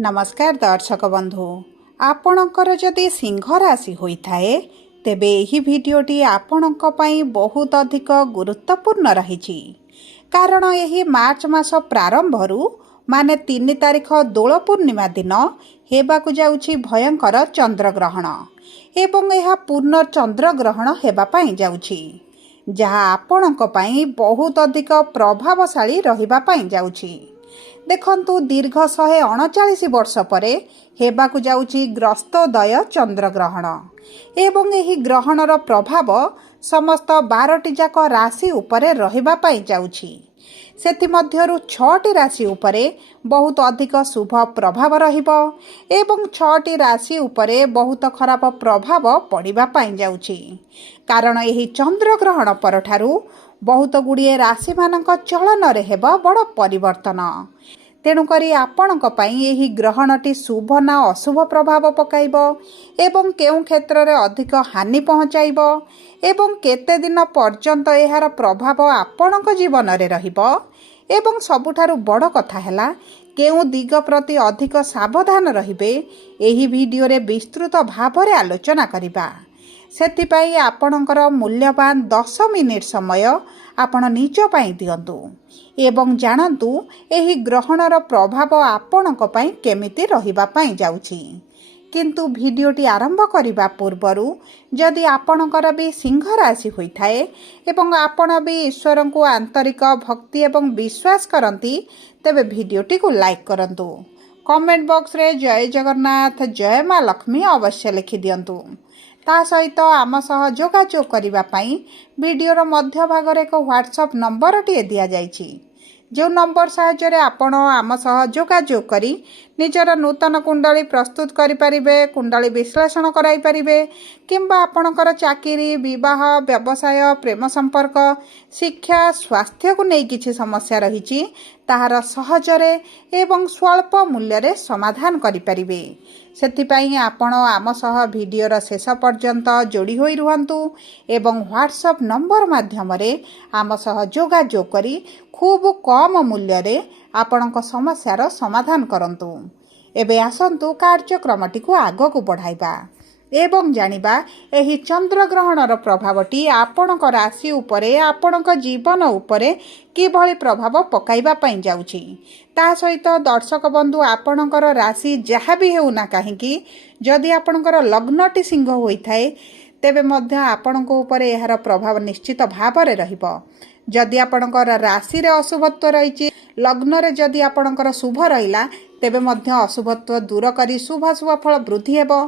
नमस्कार दर्शक बंधु आपणकर जदि सिंह राशि होता है तेबे यही भिडियोटी आपणक पई बहुत अधिक गुरुत्वपूर्ण रही कारण यही मार्च मास प्रारंभरू माने 3 तारिख दोल पूर्णिमा दिन हेबाकु जाउछि भयंकर चंद्रग्रहण एवं यह पूर्ण चंद्रग्रहण हेबा पई जाउछि जहाँ आपणक पई बहुत अधिक प्रभावशाली रहिबा पई जाउछि। देखंतु दीर्घ 139 वर्ष परे हेबाकु जाउछि ग्रस्तोदय चंद्रग्रहण एवं एही ग्रहणर प्रभाव समस्त 12टी जाक राशि उपरे रहिबा पई जाउछि। सेथिमध्यरु 6टी राशि उपरे बहुत अधिक शुभ प्रभाव रहिबो एवं 6टी राशि उपरे बहुत खराब प्रभाव पड़िबा पई जाउछि कारण एही चंद्रग्रहण परठारु बहुत गुड़िए राशि मानक चलन रे हेबा बड़ परिवर्तन। तेणुकरी आपणक पई एही ग्रहणटी शुभ ना अशुभ प्रभाव पकाइबो एवं केउं क्षेत्र रे अधिक हानि पहुँचाइबो एवं केते दिन पर्यंत एहार प्रभाव आपणक जीवन रे रहिबो एवं सबुठारु बड़ कथा हैला केउं दिग प्रति अधिक सावधान रहिबे एही वीडियो रे विस्तृत भाव रे आलोचना करिबा। सेथिपाई आपणकर मूल्यवान 10 मिनिट समय आपण निज पाई दियंतु एवं जानतु एही ग्रहणर प्रभाव आपणक पाई केमिति रहिबा पाई जाउछि। किंतु वीडियोटी आरंभ करिबा पूर्वरु जदि आपणकर भी सिंह राशि होइथाए एवं आपण भी ईश्वर को आंतरिक भक्ति एवं विश्वास करंती तेबे वीडियोटी को लाइक करंतु। कमेंट बॉक्स रे जय जगन्नाथ जय मां लक्ष्मी अवश्य लिखि दियंतु। ता सहित आम सह जोगाजोग करिबा पई वीडियोर मध्य भाग रे एक व्हाट्सएप नंबर टी दिया जाइछि जो नंबर साहाय्य आपण आम सह जोगाजोग करी निजर नूतन कुंडली प्रस्तुत करि परिबे कुंडली विश्लेषण कराई परिबे किंबा आपणकर चाकरी विवाह व्यवसाय प्रेम संपर्क शिक्षा स्वास्थ्य को नहीं किछि समस्या रहिछि ताहार सहजरे एवं स्वल्प मूल्य रे समाधान करि परिबे। सेथिपाई आपण आम सह वीडियोर शेष पर्यंत जोड़ी होई रुहंतु एवं व्हाट्सएप नंबर माध्यम रे आम सह जोगाजोग करी खूब कम मूल्य रे आपणक समस्यार समाधान करंतु। एबे आसंतु कार्यक्रमटी को आग को बढ़ाइबा एवं जानिबा एही चंद्रग्रहणर प्रभावटी आपणक राशि उपरे आपणक जीवन उपरे किभଳି प्रभाव पकाइबा पई जाउछि। ता सहित दर्शक बंधु आपणकर राशि जहाँ भी हेउना काहेकि जदि आपणकर लग्नटी सिंह होइथाए तेबे मध्य आपणक उपरे एहार प्रभाव निश्चित भावरे रहिबो। जदि आपणकर राशि रे अशुभत्व रहिछि लग्न रे जदि आपणकर शुभ रहिला तेबे मध्य अशुभत्व दूर करी शुभाशुभ फल वृद्धि हेबो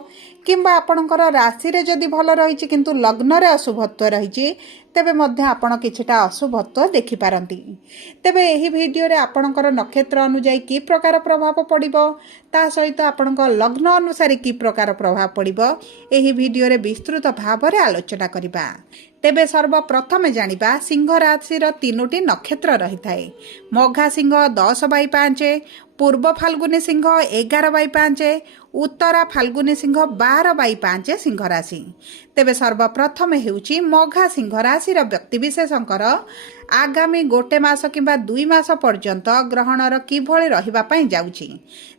किंबा आपणकर राशि रे जदि भल रहिछि किंतु लग्न रे अशुभत्व रहिछि तेबे मध्य आपण किछटा अशुभत्व देखि पारंती। तेबे एही वीडियो रे आपणकर नक्षत्र अनुसार की प्रकार प्रभाव पड़िबो ता सहित आपणकर लग्न अनुसार की प्रकार प्रभाव पड़िबो एही वीडियो रे विस्तृत भाव रे आलोचना करिबा। तेबे सर्वप्रथम जानिबा सिंह राशि रो 3टी नक्षत्र रही थाए मघा सिंह 10/5 पूर्व फाल्गुनी सिंह 11/5 उत्तरा फाल्गुनी सिंह 12/5 सिंह राशि। तेबे सर्वप्रथम हेउची मघा सिंह राशि रो व्यक्ति विशेषकर आगामी गोटे मास किंबा 2 मास पर्यंत ग्रहणर किभଳି रहिबा पई जाउची।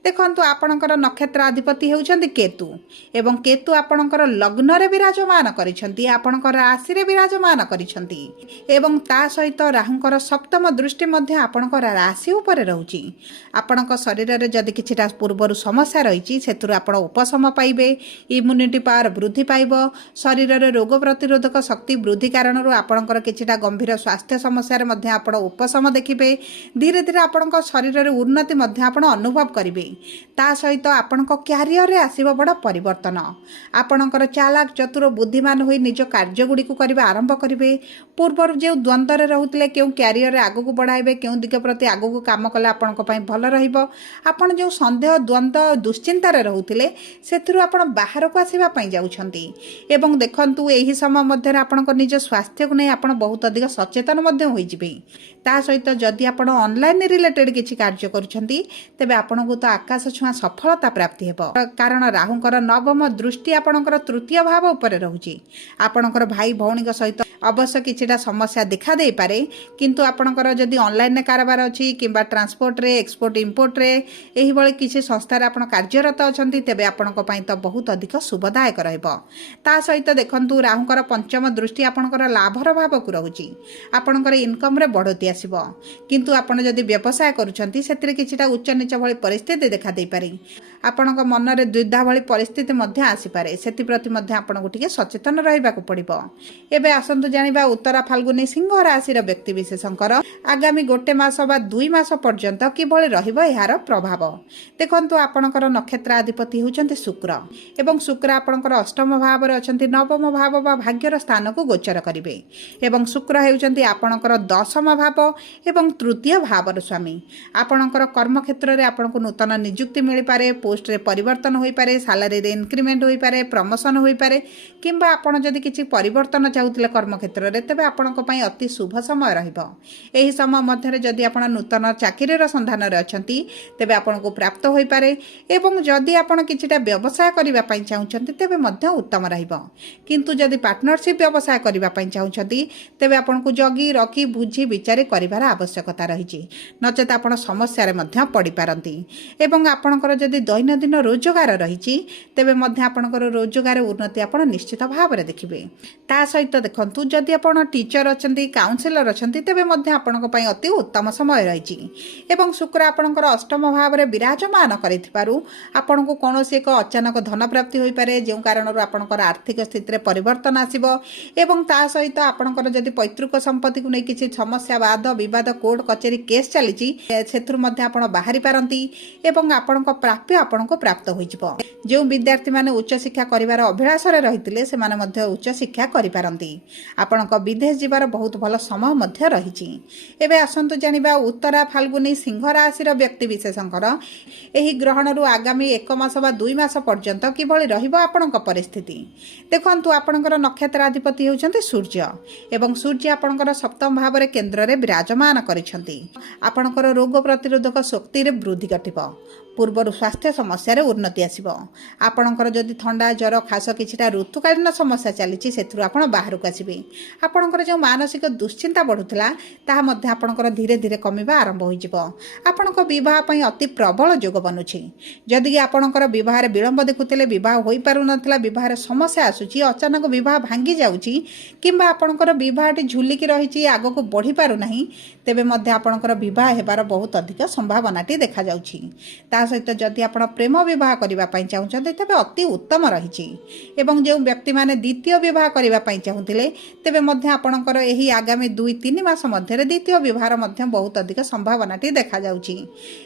देखंतु आपणकर नक्षत्र अधिपति हेउचंती केतु एवं केतु आपणकर लग्न रे विराजमान करिसंती आपणकर राशि रे विराजमान करिसंती एवं ता सहित राहुंकर सप्तम दृष्टि मध्य आपणकर राशि उपरे रहउची। आपणक शरीर रे जदि किछिटा पूर्वरु समस्या रहिची सेतुर आपण उपशम पाइबे इम्युनिटी पावर वृद्धि पाइबो शरीर रे रोग प्रतिरोधक शक्ति वृद्धि कारणरू आपणकर किछिटा गंभीर स्वास्थ्य समस्या रे मध्य आपण उपशम देखिबे धीरे धीरे आपणक शरीर रे उन्नति मध्य आपण अनुभव करिबे। ता सहित आपणक कैरियर रे आसीबो बड़ परिवर्तन आपणकर चालाक चतुर बुद्धिमान होई निज कार्य गुडी को करबा आरंभ करिबे। पूर्वर जे द्वंद्व रे रहुतले केउ कैरियर रे आगु को बढ़ाइबे केउ दिग प्रति आगु को काम कले आपणक पई भल रहिबो। आपण जो संदेह द्वंद्व दुश्चिंता रे रहुतले सेथुरु आपण बाहर को आसीबा पई जाउछंती एवं देखंतु एही समय मध्य आपणक निज स्वास्थ्य को नहीं आपण बहुत अधिक सचेतन मध्य होई जिवे। ता सहित जदि आपण ऑनलाइन रिलेटेड किछि कार्य करूछंती तेबे आपणको तो आकाश छुआ सफलता प्राप्ति हेबो। कारण राहुंकर नवम दृष्टि आपणकर तृतीय भाव उपरे रहुची। आपणकर भाई भौणी सहित अवश्य किछिटा समस्या देखा दे पारे, किंतु आपणकर जदि ऑनलाइन कारबार अछि किंबा ट्रांसपोर्ट रे एक्सपोर्ट इंपोर्ट रे एही बळे किछि संस्था रे आपण कार्यरत अछंती तेबे आपणक पई तो बहुत अधिक शुभदायक रहइबो। ता सहित देखंतु राहुंकर पंचम दृष्टि आपणकर लाभर भाव को रहुची। आपणकर इनकम रे बढ़ोती आसीबो, किंतु आपण जदि व्यवसाय करूछंती सेतिरे किछिटा उच्च नीच भଳି परिस्थिति देखा दे पारे। आपणक मन रे द्विधा भଳି परिस्थिति मध्य आसी पारे, सेति प्रति मध्य आपणको टिके सचेतन रहइबा को पड़िबो। एबे आसंतु जानिबा उत्तरा फाल्गुनी सिंह राशि व्यक्ति विशेषकर आगामी गोटे मास बा 2 मास पर्यंत किभଳି रहिबो एहार प्रभाव। देखंतु आपणकर नक्षत्राधिपति होउचंती शुक्र एवं शुक्र आपणकर अष्टम भाव रे अछंती नवम भाव बा भाग्यर स्थान को गोचर करिवे। एवं शुक्र हेउचंती आपणकर दशम भाव एवं तृतीय भावर स्वामी। आपणकर कर्म क्षेत्र रे आपणको नूतन नियुक्ति मिलि पारे, पोस्ट रे परिवर्तन होई पारे, सैलरी रे इंक्रीमेंट होई पारे, प्रमोशन होई पारे, किंबा आपण जदि किछि परिवर्तन चाहुतिले कर्म क्षेत्र रे तेबे आपणको पई अति शुभ समय रहिबो। एही समय मध्य जदि आपण नूतन चाकरी रो संधान रे अछंती तेबे आपणको प्राप्त होई पारे। एवं जदि आपण किछिटा व्यवसाय करिबा पई चाहुचंती तेबे मध्य उत्तम रहिबो। किंतु जदि पार्टनरशिप व्यवसाय करिबा पई चाहुचंती तेबे आपणको जगी रखी बुझी विचार करिवार आवश्यकता रहिछि, नचेत आपण समस्या रे मध्य पड़ी पारंती। एवं आपणकर जदि दैनंदिन रोजगार रहिछि तेबे मध्य आपणकर रोजगार उन्नति आपण निश्चित भाव रे देखिबे। ता सहित देखंतु जदि आपण टीचर अछंती, काउंसिलर अछंती तेबे मध्य आपणक पई अति उत्तम समय रहिछि। एवं शुक्र आपणकर अष्टम भाव रे विराजमान करिथिबारु आपणको कोनोसी एक अचानक धन प्राप्ति होई पारे, जेउ कारणरु आपणकर आर्थिक स्थिति रे परिवर्तन आसीबो। एवं ता सहित आपणकर जदि पैतृक संपत्ति को नै किछि समस्या वाद विवाद कोर्ट कचेरी केस चलीछि सेथुर मध्य आपण बाहरी पारंती। एवं आपणक प्राप्य आपणको प्राप्त होई जिवो। जेउ विद्यार्थी माने उच्च शिक्षा करिवार अभिलाष रे रहितिले से माने मध्य उच्च शिक्षा करि पारंती। आपणक विदेश जीवार बहुत भल समय मध्य रहिछि। एबे आसंतु जानिबा उत्तरा फाल्गुनी सिंह राशि व्यक्ति विशेषकर एही ग्रहणरु आगामी 1 मास बा 2 मास पर्यंत किभଳି रहिबो आपणक परिस्थिति। देखंतु आपणकर नक्षत्राधिपति होउचंती सूर्य एवं सूर्य आपणकर सप्तम भाव रे केंद्र रे विराजमान करिसंती। आपणकर रोग प्रतिरोधक शक्ति रे वृद्धि घटिबो। पूर्वर स्वास्थ्य समस्या रे उन्नति आसीबो। आपणकर जदि ठंडा ज्वर खास किछिटा ऋतुकालीन समस्या चलीछि सेथुर आपण बाहर को आसीबे। आपणकर जो मानसिक दुश्चिंता बढ़ुतला ताहा मध्य आपणकर धीरे धीरे कमिबा आरंभ होई जिवो। आपणक विवाह पई अति प्रबल जोग बनुछि। जदि आपणकर विवाह रे विलंब देखुतिले विवाह होई पारु नथला, विवाह रे समस्या आसुछि, अचानक विवाह भांगी जाउछि, किंबा आपणकर विवाहटी झुलिकी रहिछि आगो को बढ़ी पारु नाही, तेबे मध्य आपणकर विवाह हेबार बहुत अधिक संभावनाटी देखा जाउछि। सहित जदि आपण प्रेम विवाह करबा पई चाहुछन्ते तेबे अति उत्तम रहिछि। एवं जो व्यक्ति माने द्वितीय विवाह करबा पई चाहुतिले तेबे मध्य आपणकर एही आगामी 2-3 मास मध्य द्वितीय विवाहर मध्य बहुत अधिक संभावनाटी देखा जाउछि।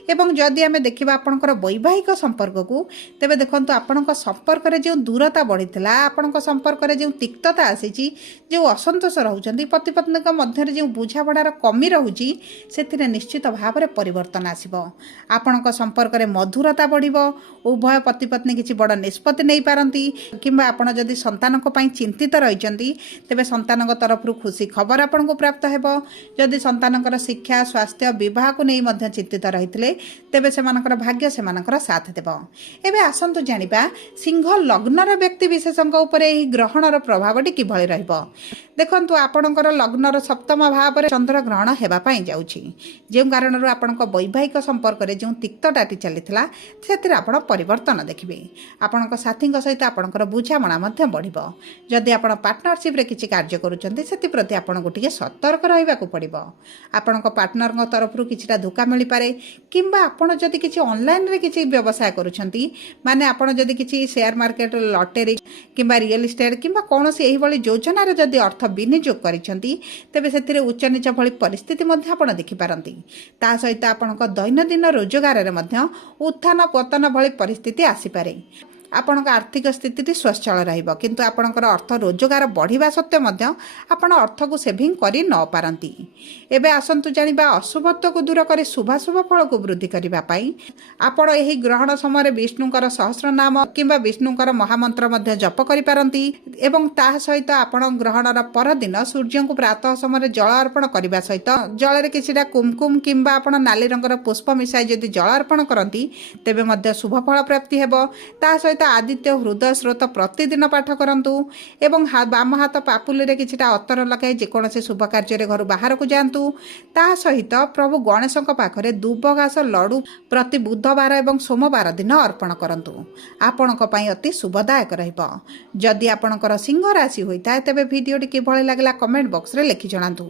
एवं जदि हमें देखिबा आपणकर वैवाहिक संपर्क को तेबे देखंतु आपणक संपर्क रे जो दूरता बढ़ितला, आपणक संपर्क रे जो तिक्तता आसीछि, जो असंतोष रहउछन्ती, पति पत्नीक मध्य रे जो बुझाबड़ार कमी रहउछि सेथिरे निश्चित भाव रे परिवर्तन आसीबो। आपणक संपर्क रे मधुरता बढ़िबो। उभय पति पत्नी किछि बड़ निष्पत्ति नै पारंती, किंबा आपण जदि संतानक पई चिंतित रहिचंती तेबे संतानक तरफरु खुशी खबर आपनको प्राप्त हेबो। जदि संतानकर शिक्षा स्वास्थ्य विवाह को नै मध्य चिंतित रहितले तेबे सेमानकर भाग्य सेमानकर साथ देबो। एबे आसंतु जानिबा सिंह लग्नर व्यक्ति विशेषक उपरे एही ग्रहणर प्रभावटी किभଳି रहइबो। देखंतु आपणकर लग्नर सप्तम भाव रे चंद्र ग्रहण हेबा पई जाउछि, जे कारणरु आपणक वैवाहिक संपर्क रे जो तिक्तटाटी चलिथिला सेथिरे आपण परिवर्तन देखिबे। आपणक साथीक सहित आपणकर बुझामणा मध्य बढ़िबो। जदि आपण पार्टनरशिप रे किछि कार्य करूचंती सेति प्रति आपण गोटिके सतर्क रहिबा को पड़िबो। आपणक पार्टनरक तरफरु किछिटा धोखा मिलि पारे, किंबा आपण जदि किछि ऑनलाइन रे किछि व्यवसाय करूचंती माने आपण जदि किछि शेयर मार्केट लॉटरी किंबा रियल एस्टेट किंबा कोनोसी एही भली योजना रे जदि अर्थ विनियोग करिसंती तेबे सेथिरे उच्च नीच भली परिस्थिति मध्य आपण देखि पारंती। ता सहित आपणक दैनंदिन रोजगार रे मध्य उत्थान पतन भली परिस्थिति आसी पारे। ଆପଣଙ୍କ ଆର୍ଥିକ ସ୍ଥିତିଟି ସ୍ୱଚ୍ଛଳ ରହିବ, କିନ୍ତୁ ଆପଣଙ୍କର ଅର୍ଥ ରୋଜଗାର ବଢ଼ିବା ସତ୍ତ୍ୱେ ମଧ୍ୟ ଆପଣ ଅର୍ଥକୁ ସେଭିଂ କରି ନ ପାରନ୍ତି। ଏବେ ଆସନ୍ତୁ ଜାଣିବା ଅଶୁଭତ୍ୱକୁ ଦୂର କରି ଶୁଭାଶୁଭ ଫଳକୁ ବୃଦ୍ଧି କରିବା ପାଇଁ ଆପଣ ଏହି ଗ୍ରହଣ ସମୟରେ ବିଷ୍ଣୁଙ୍କର ସହସ୍ରନାମ କିମ୍ବା ବିଷ୍ଣୁଙ୍କର ମହାମନ୍ତ୍ର ମଧ୍ୟ ଜପ କରିପାରନ୍ତି ଏବଂ ତାହା ସହିତ ଆପଣ ଗ୍ରହଣର ପରଦିନ ସୂର୍ଯ୍ୟଙ୍କୁ ପ୍ରାତଃ ସମୟରେ ଜଳ ଅର୍ପଣ କରିବା ସହିତ ଜଳରେ କିଛିଟା କୁମକୁମ କିମ୍ବା ଆପଣ ନାଲି ରଙ୍ଗର ପୁଷ୍ପ ମିଶାଇ ଯଦି ଜଳ ଅର୍ପଣ କରନ୍ତି ତେବେ ମଧ୍ୟ ଶୁଭ ଫଳ ପ୍ରାପ୍ତି ହେବ। ତା ସହିତ ଆଦିତ୍ୟ ହୃଦୟ ସ୍ରୋତ ପ୍ରତିଦିନ ପାଠ କରନ୍ତୁ ଏବଂ ବାମ ହାତ ପାପୁଲିରେ କିଛିଟା ଅତର ଲଗାଇ ଯେକୌଣସି ଶୁଭ କାର୍ଯ୍ୟରେ ଘରୁ ବାହାରକୁ ଯାଆନ୍ତୁ। ତା ସହିତ ପ୍ରଭୁ ଗଣେଶଙ୍କ ପାଖରେ ଦୁବ ଘାସ ଲଡ଼ୁ ପ୍ରତି ବୁଧବାର ଏବଂ ସୋମବାର ଦିନ ଅର୍ପଣ କରନ୍ତୁ। ଆପଣଙ୍କ ପାଇଁ ଅତି ଶୁଭଦାୟକ ରହିବ। ଯଦି ଆପଣଙ୍କର ସିଂହ ରାଶି ହୋଇଥାଏ ତେବେ ଭିଡ଼ିଓଟି କିଭଳି ଲାଗିଲା କମେଣ୍ଟ ବକ୍ସରେ ଲେଖି ଜଣାନ୍ତୁ।